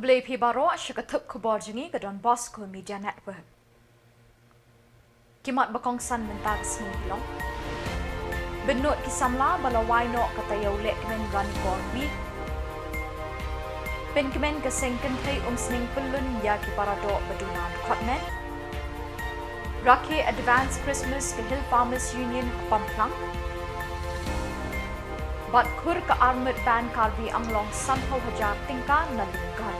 Kublai Pibaro syakatup kuborjengi ke Don Bosco Media Network. Kimat bakongsan mentag sinilong. Benut kisamla balawai no katayaw lek kemen rani korbi. Pen kemen kesengken thay sning pelun ya kiparado badunan kotmen. Raki Advance Christmas ke Hill Farmers Union Pamplang. Bat kur ke Armored Band Kalbi Anglong Sampau Hajar Tingka Nalunggal.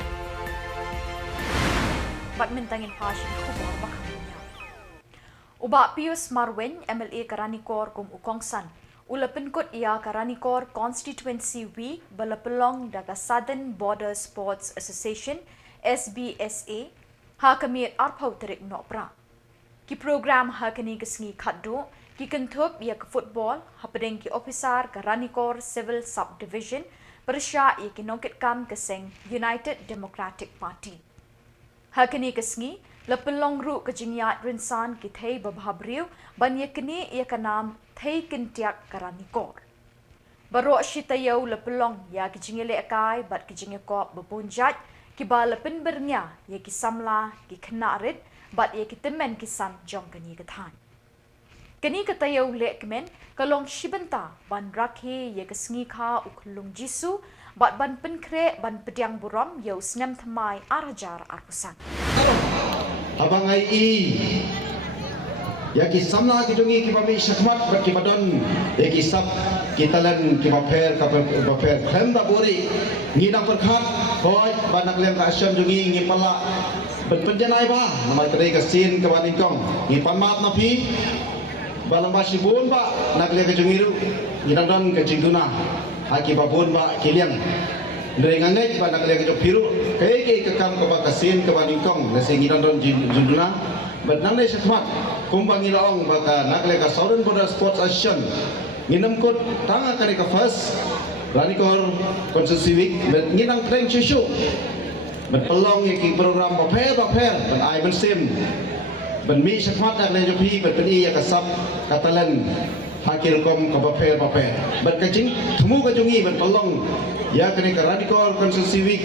Bat mintangin pasien kubor makamnya. Uba Pius Marwin, MLA Karanikor kum Ukongsan. Ula penkut ia Karanikor Constituency Week balapelong daga Southern Border Sports Association SBSA ha kami arpau terik nopra. Ki program ha kini kesngi kaddo ki kentup ia ke football hapadeng ki officer Karanikor Civil Subdivision bersya ia ki nongket kam keseng United Democratic Party. Ha kini kesngi lepelong ru ke jingyat rinsan ki thei babhabriu ban ia kini ia kanam thei kentiak Karanikor. Baro shitayau lepelong ya ki jingile akai bat ki jingeko bebunjat ki ba lepen bernya ia ki samla ki knarit bat ia ki temen kisan jong kani kethan. Kani katayaw lek men kalong shibenta ban rakhe ye kesngi kha uklung jisu bat ban penkre ban pediang buram yau snem thamai arajar arpusan. Abang ai ya ki samla ki jongi ki pami syakmat bat ki badon ya ki sab ki talan ki baper klem da bori ngidang perkhat hoi banak lem ka asyam jongi ngi pala penjenai ba namai kedai kesin ke waningkong ngi pamat na pi balang ba sibun ba nagle ke jungiru ngidang don ke jinguna aki babun ba kiliang ndengangai ba nagle ke piru ke kam ke ba kesin ke waningkong nasi ngidang don jinguna benang le syakmat kumbang ilaong ba ka nagle ka Southern Border Sports Association nginam kot tanga kare ka first Ranikor Constituency Week nginang treng chuchu berpelong yang program baper ben ai ben sim ben mi syakmat nak le jopi ben peni ya kasap katalan hakil kom ka baper ben kacing temu ka jungi ben pelong ya kene ka Ranikor Constituency Week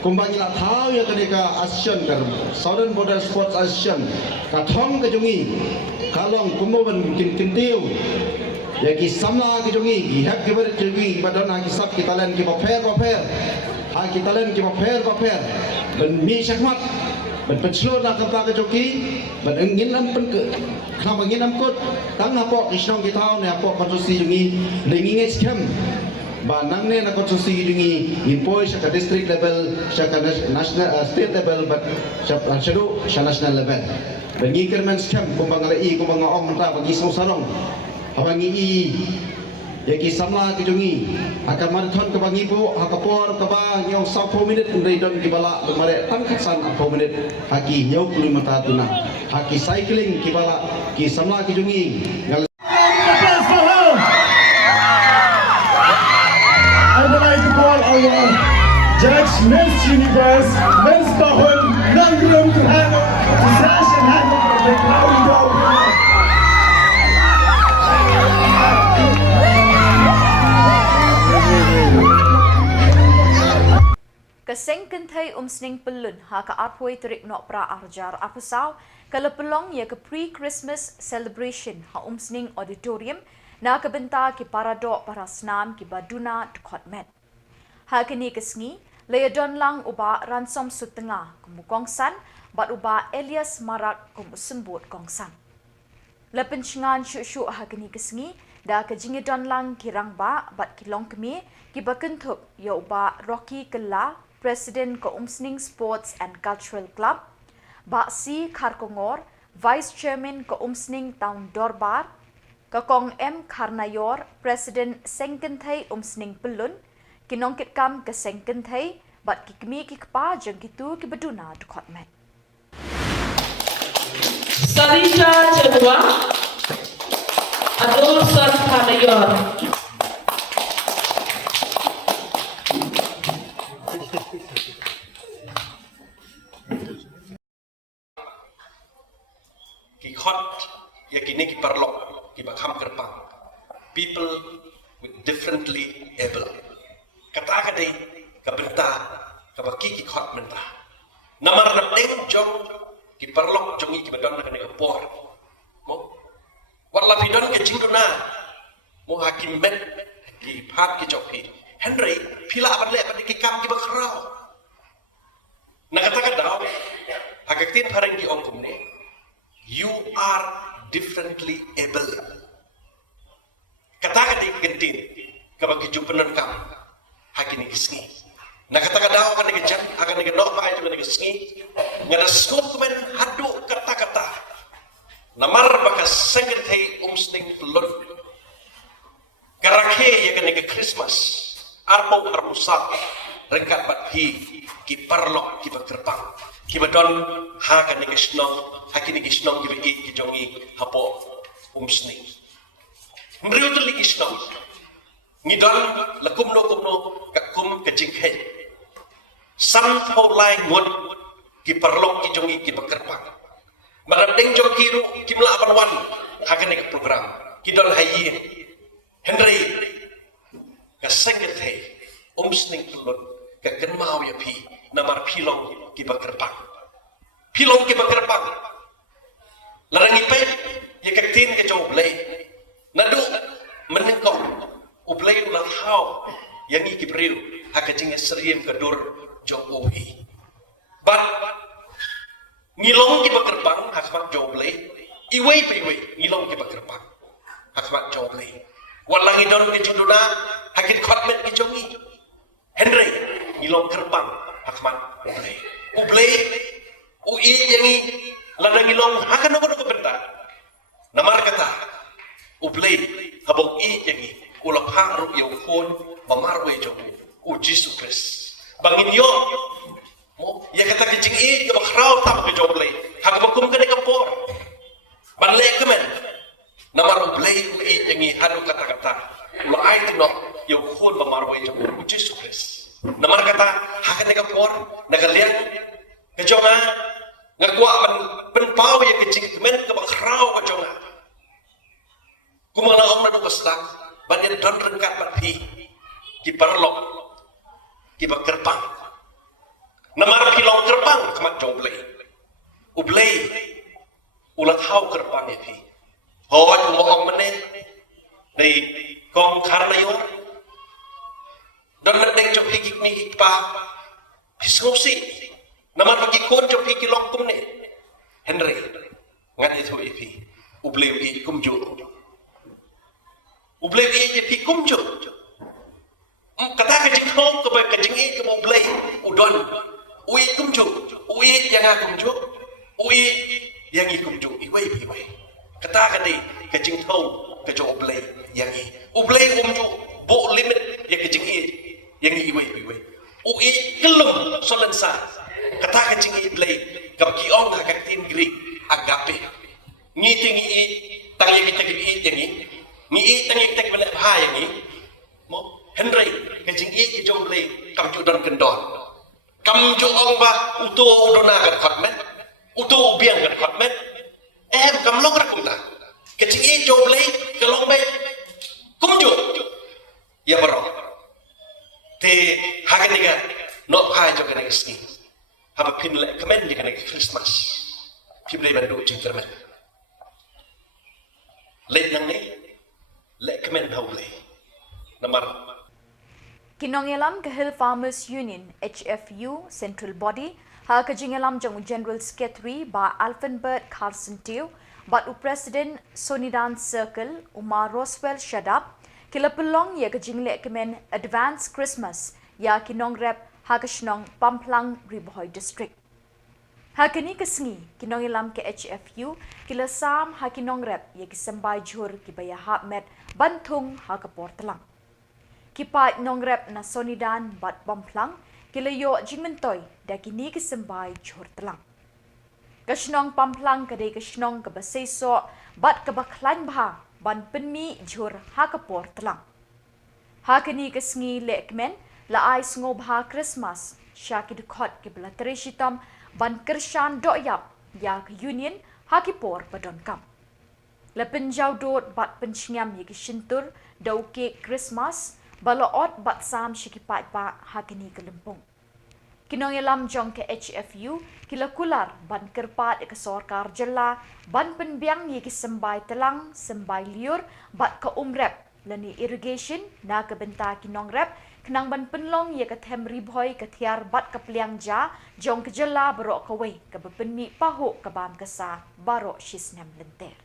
kumbang ila thau ya kene ka Asian ka Southern Border Sports Association ka thong ka jungi kalong kumo ben kintiu ya ki samla ki jungi ki hak ki ber jungi badon ha ki sap ki talan ki baper haki talen ki baper ben mi syakmat ben penslur nak kata ke joki ben ingin am pen ke kenapa ingin am kot tang apok isnong ki tahu ne apok konstruksi jungi lengi scam banang ne na konstruksi jungi impoi syaka district level syaka national state level but syadu national level ben ngikirmen scam kumbang alai kumbang ong mentah bagi sarong abangi ya ki samla ki jungi akan marathon ke bangi bu hakapor ke bang yang 10 minit ndai don ki bala mare tan khasan 10 minit haki nyau kuli mata tuna haki cycling ki bala ki samla ki jungi I would like to call our Judge Miss Universe Miss Bahun Nangrum to handle the session handle the crowd. Keseng kentai sning pelun ha ka arpoi terik nok pra arjar apusau kala pelong ya ke pre-Christmas celebration ha sning auditorium na ke benta ki parado para snam ki baduna dekotmet. Ha kini kesngi le don lang uba ransom sutenga kumukongsan bat uba Elias Marak kumusembut kongsan. Le penchingan syu ha kini kesngi da ke jingi don lang kirang ba bat kilong kemi ki bakentup ya uba Rocky Kela President ke Sning Sports and Cultural Club, Baksi Kharkongor, Vice Chairman ke Sning Town Dorbar, ke Kong M Karnayor, President Sengkenthai Sning Pelun, kinongkit kam ke Sengkenthai, bat kikmi kikpa jeng kitu ki beduna dekotmet. Sarita Cedua, Adol Sar Karnayor. Ki khot ya kini ki perlok ki bakham kerpang people with differently able kata kadai kabenta kabaki ki khot menta namar na deng jong ki parlok jongi ki badon na ka por mo wala bidon ke jingduna mo hakim men ki phat ki jopi Henry pila badle padi ki kam ki bakrao nakata daw hagaktin parang ki ongkum ne you are differently able kata di gentin kabaki jumpanan kam hakini kisni nakata daw kan ke jam akan ke nok pai tu ke kisni ngada skop men hadu kata namar baka sengertai umsning telun karakhe ya kan ke Christmas arpo sat rengkat bat hi ki parlok ki bakerpang ki badon ha kan ke snong hakini ki snong ki be ki jongi hapo umsning mriu tu li snong ngidon lakum no kakum ke jinghe sam thau lai ngot ki parlok ki jongi ki bakerpang madam deng jong kiru kimla abanwan hakan ke program kidol hayi Henry ka sengethe umsning tulun ka kenmau ya pi namar pilong ki bakerpang larangi pai ya ka tin ke jong blai nadu menengkong ublai ulat hau yang ki briu haka jinge seriem ka dur jong ohi but ngilong ki bakerpang hakmat jong blai iwei ngilong ki bakerpang hakmat jong blai walang idon ke jinduna hakit khotmet ki jongi Henry ngilong kerpang hakman ublay ui yangi ladang ngilong hakan no benta namar kata ublay habong i yangi ulap haru yo phone mamarwe jongi u Jesus Christ bangin yo mo ya kata kicing i ke bakrau tap ke joblay hagabakum ke kapor banle kemen namar ublay ui yangi hadu kata ulah ai tino yo khon mamarwe jongi u Jesus Christ namar kata hakan ke kapor nagalian ke jonga ngakwa penpau ya kicing kemen ke bakrau ke jonga kumala om na pastak banin don rengkat batpi ki parlok ki bakerpang namar pilong kerpang kemat joblay ublay ulat hau kerpang ya pi hoi umong menen nei kong karnayo don mendek jok hikik mi hikpa hisngosi namar bagi kon jok hikik longkum ne Henry ngat itu ipi ublay ui kumju ublay ui ipi kumju kata kecing hong ke kecing i ke ublay udon ui kumju ui yang kumju ui yang i kumju iwai kata kadi kecing hong ke jo ublay yang i ublay kumju bo limit yang kecing i yang i iwai ui kelum solensa kata kecing i ublay kap kiong hak tin Greek agape ngiting i tangi kita i yang i tangi kita bela ha yang i mo Henry kecing i joblay kam judan kendon kam jo ong ba uto udona kat khotmet uto biang kat khotmet kam long rakum ta kecing i joblay kalong bay kumjo ya baro te hagadiga no ha jo kana ski haba pin le kamen di kana Christmas kiblay bandu jingtermen le nang ne le kamen haulay namar Kinongelam ke Hill Farmers Union HFU Central Body ha ke jingelam jang General Secretary ba Alfenbert Carlson Teo ba u President Sonidan Circle Umar Roswell Shadap kila pelong ya ke jingle kemen Advance Christmas ya kinong rep ha ke shnong Pamplang Riboy District ha kini kesngi kinongelam ke HFU kila sam ha kinong rep ya ke sembai jhur ki baya ha met bantung ha ke portlang kipat nongrep na Sonidan bat Pamplang kilayo jingmentoy da kini kesembai jhur telang kashnong Pamplang kadai kashnong ke baseso bat ke baklan bah ban penmi jhur ha kapor telang ha kini kesngi lekmen la ai sngo bha Christmas syaki dukot ke bela tereshitam ban kershan doyap ya ke union ha kipor badon kam la penjau dot bat penchngam ye ke shintur dau ke Christmas balaot bat sam shikipat pa hakini kelempung Kinong ilam jong ke HFU, kila kular ban kerpat ke sorkar jela, ban penbiang ye ki sembai telang, sembai liur, bat ke umrep, lani irrigation, na ke benta kinong rep, kenang ban penlong ye ke them ribhoi ke tiar bat ke peliang ja, jong ke jela berok ke wei, ke bepenmi pahu ke bam kesa, barok shisnem lenter.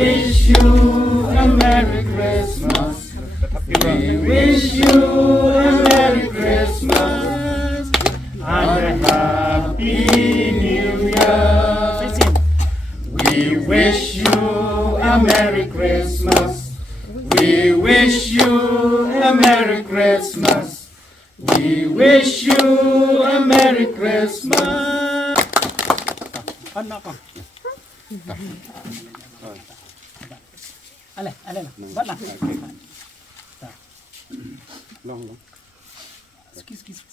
Wish you a Merry Christmas. We wish you a Merry Christmas and a Happy New Year. We wish you a Merry Christmas. We wish you a Merry Christmas. We wish you a Merry Christmas. Ale, buat lah. Long. Skis.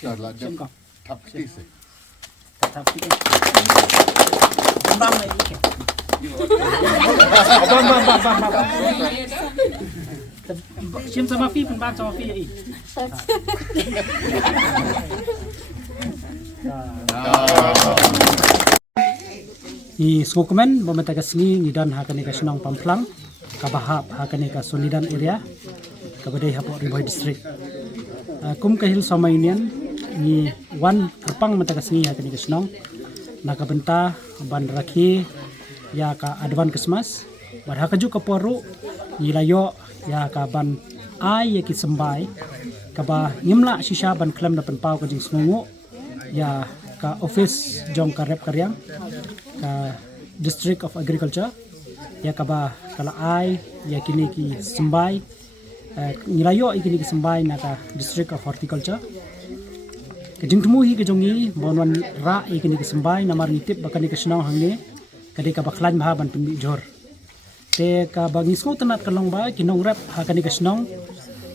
Siadlah jam tap skis. Bang lagi. Siam sama Fi pun bang sama Fi ini. Ni skokumen bometa kasni ni dan hakane ka Senang Pamplang kabahap hakane ka Solidan area kabadai hapo Riboy district. Kum kahil sama inian ni wan kerpang meta kasni hakane ka Senang nakabenta ban rakhi ya ka advan Christmas bar hakaju ka poru ni layo ya ka ban ai ya ki sembai ka ba nyimla shisha ban klam na penpau ka jing snungu ya ka office jong ka rep karyang ka District of Agriculture ya ka ba kala ai ya kini ki sembai nilayo ikini ki sembai na ka District of Horticulture ka jing temu hi ka jongi bonwan ra ikini ki sembai namar nitip bakani ka Senang hangne kadi ka baklan mahaban pembi jor te ka bangisco tanat kalong ba kinong rep hakani ka Senang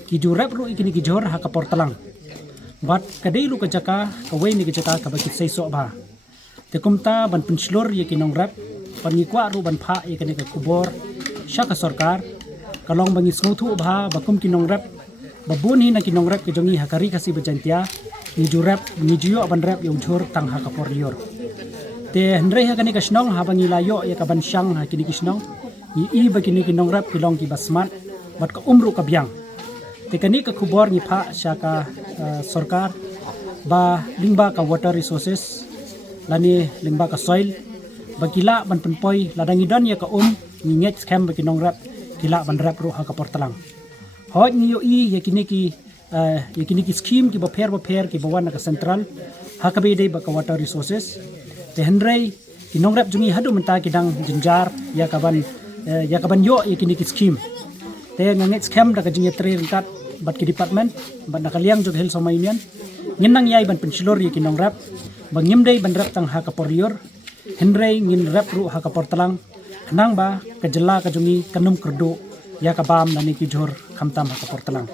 ki jurep ru ikini ki jor ha ka portalang bat kadai lu ka jaka ka wei ni ka jaka ka bakit sai so ba te kumta ban penslor ye kinong rep pangikwa ru ban pha ye kani ka kubor sya ka sarkar kalong bangisco thu ba bakum kinong rep babun hi na kinong rep ke jongi hakari kasi bajantia ni jurep ni juyo ban rep yung jor tang ha ka por lior te hendrei ha kani ka Senang ha bangi layo ye ka ban syang ha kini ki Senang i bakini kinong rep kilong ki basmat bat ka umru ka biang te kani ka kubor ni pha sya ka sarkar ba lingba ka water resources lani lingba ka soil bagila ban penpoi ladangi don ya ka ni nget scam bakinong rep kila ban rep ru ha ka portalang hoj ni yo i ya kini ki scheme ki ba pher ki bawan ka central ha ka be dei ba ka water resources te hendrei kinong rep jungi hadu menta kidang jenjar ya ka ban yo ya kini ki scheme te nget scam da ka jingi tre ringkat bat ki department bat nakaliang jog hel sama inian nginang yai ban pensilor ya kinong rep bang nyimdei ban rep tang ha ka porior hendrei ngin rep ru ha ka portalang kenang ba kejela ka jungi kanum kerdo ya ka bam nani ki jor khamtam ha ka portalang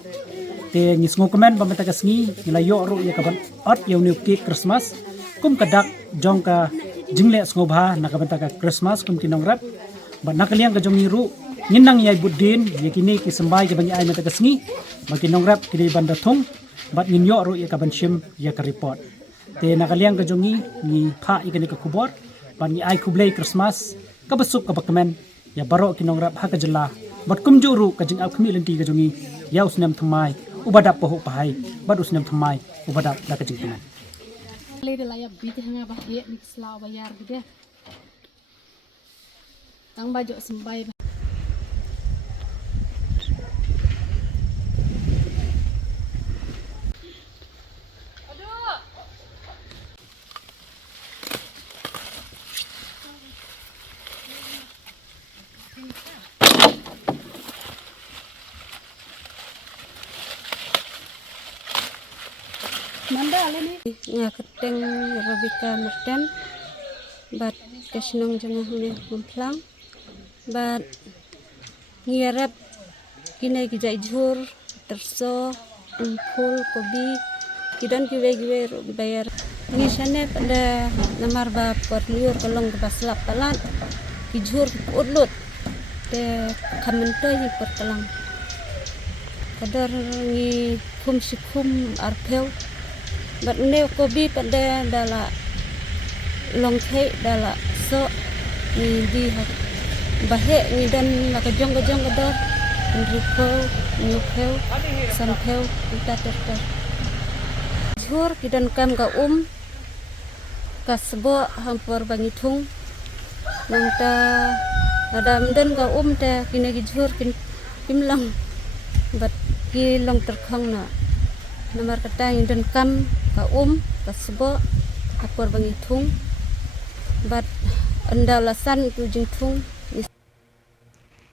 te ngisngo komen ba meta kasngi nilayo ru ya ka ban ot yau ni ki Christmas kum kadak jong ka jingle sngoba na ka benta ka Christmas kum kinong rep ba nakaliang ka jungi ru nginang yai budin ya kini ki sembai ka bangi ai meta kasngi ba kinong rep kini ban dathong bat ninyo ru ya ka ban shim ya ka report te nakaliang ka jongi ni pha ikani ka kubor ban ni ai kublei Christmas ka basuk ka bakmen ya baro kinong rap ha ka jela bat kumjuru ka jing khmi lenti ka jongi ya usnam thamai ubadap poh pahai bat usnam thamai ubadap la ka jing tunan le de la ya bit hanga ba ye ni sla bayar gede tang bajo sembai Manda ala ni nga keteng Robika Merten bat ke Senang jengah ni Pamplang bat ngirap kine kijai jhur terso full kobi kidan kiwe bayar ngisane pada namar ba perliur kalong ke baslap talan kijur udlut te kamentoy pertalang kadar ni sikum arpeu bat ne kobi pada dala longkai dala so ni di bahe ni dan la kejong kadar riko nyupeu sampeu kita ter jur kidan kam ka kasbo hampur bangitung nangta ada mden ka ta kine ki jur kimlang bat ki long terkhang na namar kata dan kam ka kasbo hampur bangitung bat andalasan tu jingtung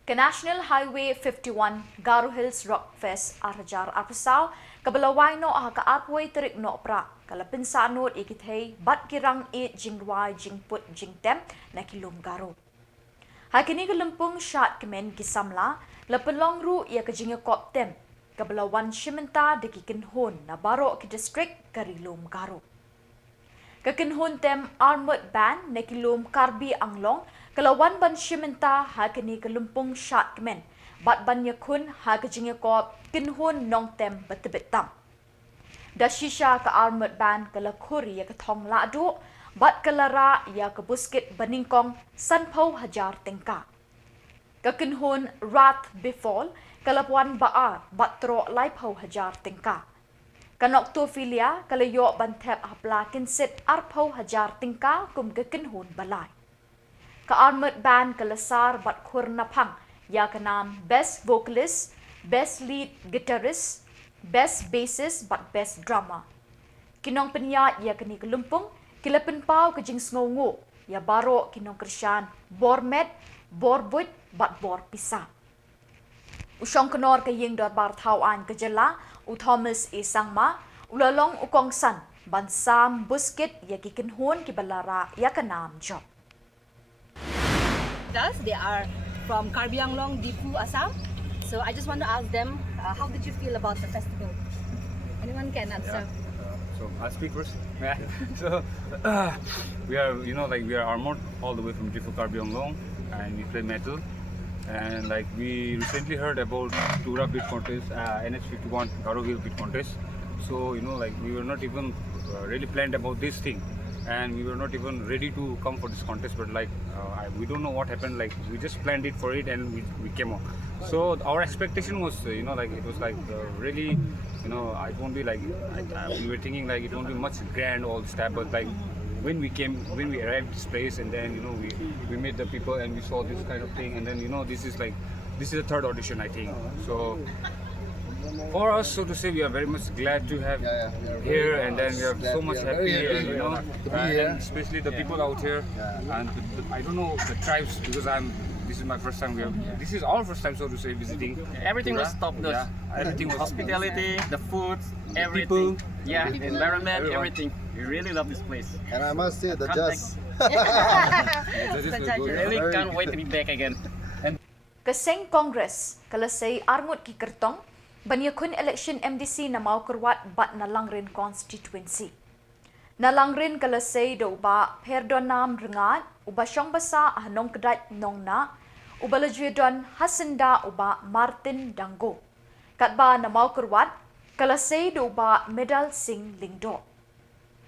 Ke National Highway 51 Garo Hills Rockfest Arjar Arpasaw kabalaway no ka apway terik no pra kalapin sa anod ikithei bat kirang e jingwai jingput jingtem na kilom Garo. Hakini kalumpung shat kemen gisamla lapelong ru ia kajinga koptem kabalawan shimenta de kikinhon na baro ki district karilom Garo. Kakinhon tem armored band na kilom Karbi Anglong kalawan ban shimenta hakini kalumpung shat kemen bat ban yakun hakajinga kop kinhon nong tem betebetam. Da shisha ka armored band kala khuri ya kathong la do bat kalara ya ka buskit baningkong sanpau hajar tengka. Ka kinhon rat befall kalapwan baa batro laipau hajar tengka. Kanok to filia kalayo bantep hapla kinsit arpau hajar tengka kum ka kinhon balai. Ka armored band kalasar bat khur napang ya kanam best vocalist, best lead guitarist, best bassist but best drummer. Kinong penya ya kini kelumpung kilapin pau kejing sngongo ya baro kinong krisyan bormet borbut but bor pisa. Usong kenor kaying darbar tauan kejela u Thomas E Sangma ulalong ukongsan bansam buskit ya kikinhon kibalara ya kanam job. They are from Karbi Anglong, Difu, Assam. So I just want to ask them, how did you feel about the festival? Anyone can answer. So I'll speak first. So we are, we are armored all the way from Difu, Karbi Anglong, and we play metal. And we recently heard about Tura Beat Contest, NH51 Garo Hill Beat Contest. So we were not even really planned about this thing. And we were not even ready to come for this contest, but we don't know what happened. We just planned it for it, and we came on. So our expectation was, it was really, it won't be we were thinking it won't be much grand all this time, but when we arrived this place, and then we met the people and we saw this kind of thing, and then this is the third audition, I think. So for us, so to say, we are very much glad to have here, and then we are so much happy, and and especially the people out here, and I don't know the tribes, because this is my first time this is our first time, so to say, visiting. Everything was top notch. Yeah, everything was hospitality, the food, everything. People. Yeah, the environment, everything. We really love this place. And I must say the judge. Really can't wait to be back again. Kaseng Congress kalasay armut ki kertong banyakun election MDC na mau kerwat bat Nalangrin constituency. Nalangrin kalasay do ba perdonam rengat uba syong basa hanong kedat nong na uba lejuedon Hasenda uba Martin Dango. Katba na mau kerwat kalasay do ba Medal Singh Lingdo.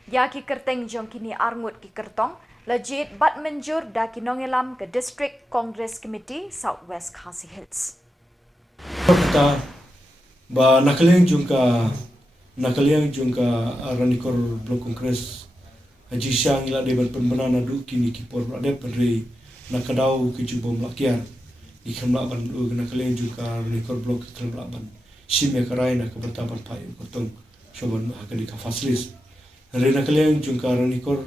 Ya ki kerteng jong kini arngut ki kertong lejit bat menjur da kinongelam ke District Congress Committee Southwest Khasi Hills. Kita ba nakaliang jungka Ranikor Blok Kongres Haji Syang ila deban penbenana du kini kipor berada pada nakadau kejubom lakian ikamla ban nakaliang jungka Ranikor Blok terlaban simya karai nak bertaban payu kotong shoban hakali ka faslis hari nakaliang jungka Ranikor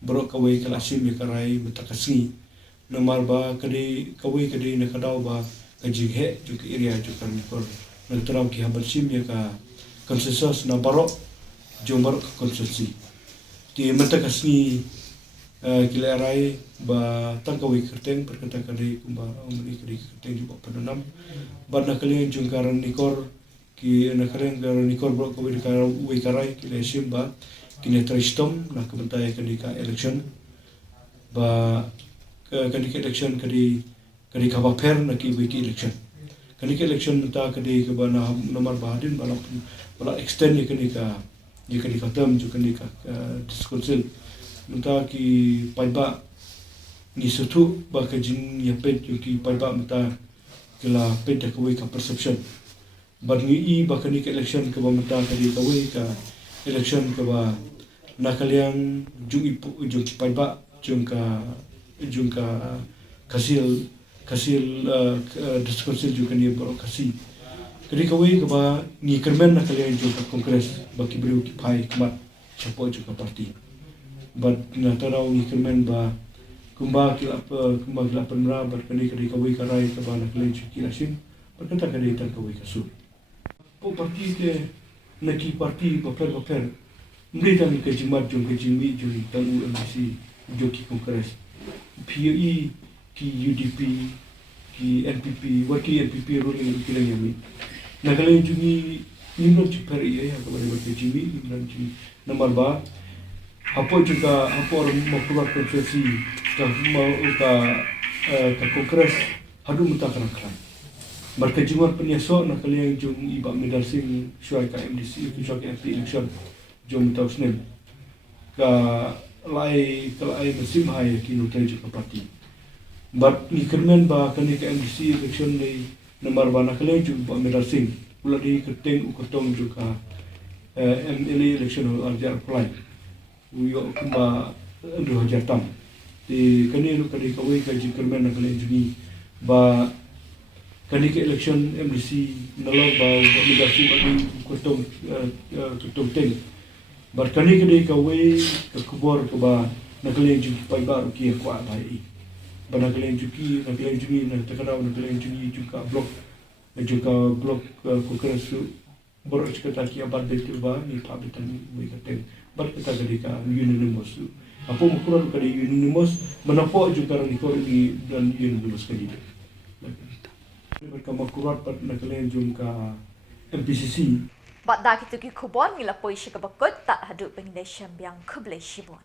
Borok kawai kalasim ya karai metakasni nomar ba kadi kawai kadi nakadau ba kajighe juga area juga Ranikor nagturam ki habar sim ya ka konsensus na barok jombar konsensi ti metakasni kila rai ba tangkawi kerteng perkata kadai kumba umri kadai kerteng juga penanam ba nakalian jungkaran nikor ki nakaren garan nikor bro ko wi karai kila simba kini tristom nak kebentai kadika election ba kadika election kadi kabaper nak wiki election kadika election ta kadi ke bana nomor bahadin bala extend ni kadika term ju kadika disconsil menta ki paiba ni sutu ba ka jing ya pet ju ki paiba menta kila pet ka wei ka perception ba ni I ba ka ni election ka ba menta ka di ka wei ka election ka ba nakaliang jung ki paiba jung ka kasil diskonsil ju ka ni bro kasi kadi ka wei ka ba ni kermen nakaliang jung ka kongres ba ki bru ki pai kemat siapa ju ka parti but na tarau ni kermen ba kumba kila penra but kani kawai karai ka ba na klen chuki asin berkata kadi tan kawai kasu po parti ke naki parti paper mri tan ke jimat jong ke jimi jong tangu MDC joki kongres PUE ki UDP ki NPP waki NPP ruling kila yami na kalen jungi nimno chuper ye ha ka ba ke jimi nimno nomor ba apa juga apa orang membuat konferensi ka kongres hadu muta kana klan mereka jumpa penyesok nak kalian jum iba medal sing syai ka MDC ki syai ka election jum tahu senin ka lai musim hai ki nutai juga parti but ni kermen ba kani ka MDC election ni nomor ba nak kalian jum medal sing ulah di keteng ukotong juga MLA election arjar apply uyo kumba 2006 di kani lu kadi kawai ka jikermen na kali juni ba kani ke election MDC nalo ba negasi ba di kutong teng bar kani kadi kawai ka kubor ka ba na kali juni pai ba ki kwa bai ba na kali juni na takaraw na kali juni juga blok kongres borok sekata ki abad betul ba ni pabitan wi kateng bat kata kadika unanimous apa mukuran kadi unanimous menapok juga ni ko di dan unanimous kadi mereka makurat pat nakalen jum ka MPCC bat da ki tu ki khubon ngila poi shi ka bakot ta hadu pengdesham yang khuble shibon